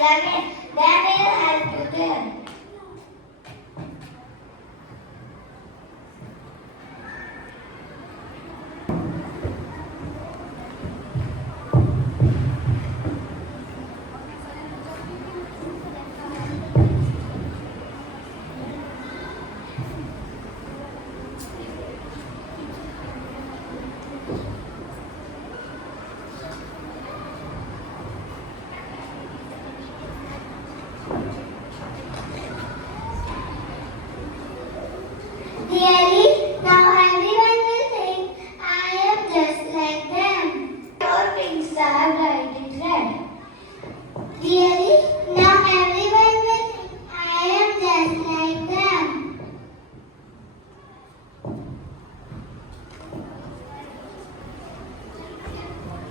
again. They will help you there. Really? Now everyone will think I am just like them. Your wings are bright and red. Really? Now everyone will think I am just like them.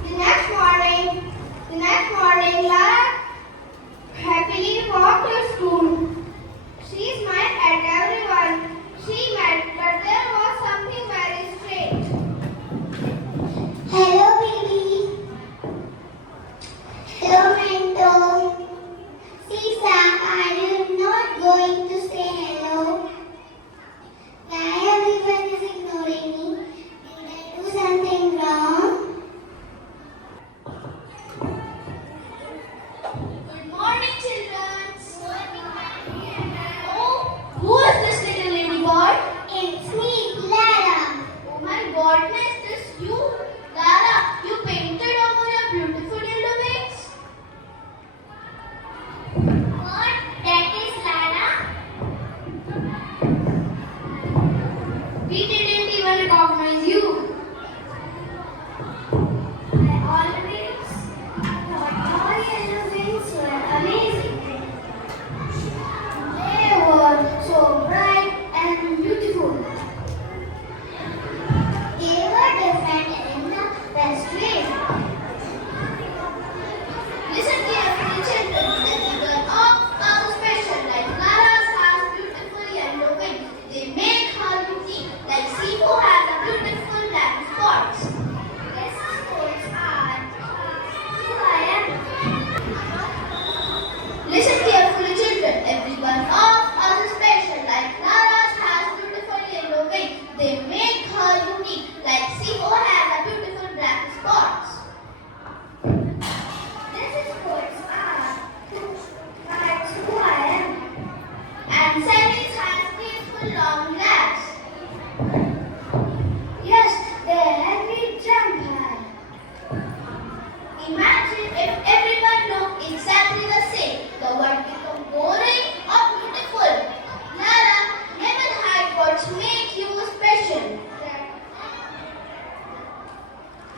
The next morning, Lara happily walked to school. She smiled at everyone she met, but there was something very strange. Hello, baby. Hello, Mento. Sisa, are you not going to say hello? Why everyone is ignoring me? Did I do something wrong? Good morning, children. Oh, who is this little lady boy? It's me, Lara. Oh my goodness, this you? Lara, you painted over your beautiful yellow wings? What? That is Lara? We didn't even recognize you. I always thought your yellow wings were amazing. They were so bright and beautiful. They were different in the best way. Listen carefully, children. Everyone of our special, like Lara's has beautiful yellow wings. They make her unique, like Sifu has a beautiful black spots. These sports are who I am. Listen carefully, children. Everyone of us is special, like Lara's has beautiful yellow wings. They make her unique, like Sifu has a beautiful black spots. These sports are who I am. And Sally's has beautiful long legs. Yes, they let me jump high. Imagine if everyone looked exactly the same. The world become boring or beautiful. Lara, never hide what makes you special.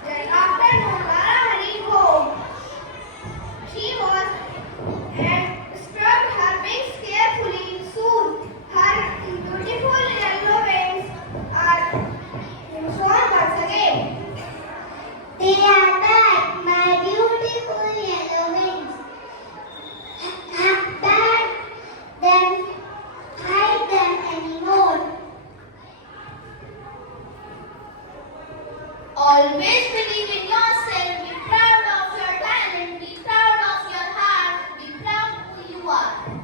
That afternoon, Lara hurried home. She was and scrubbed her wings carefully. Soon, her beautiful yellow wings are shown once again. They are back, my beautiful yellow wings. Back, then hide them anymore. Always believe in yourself. Be proud of your talent. Be proud of your heart. Be proud who you are.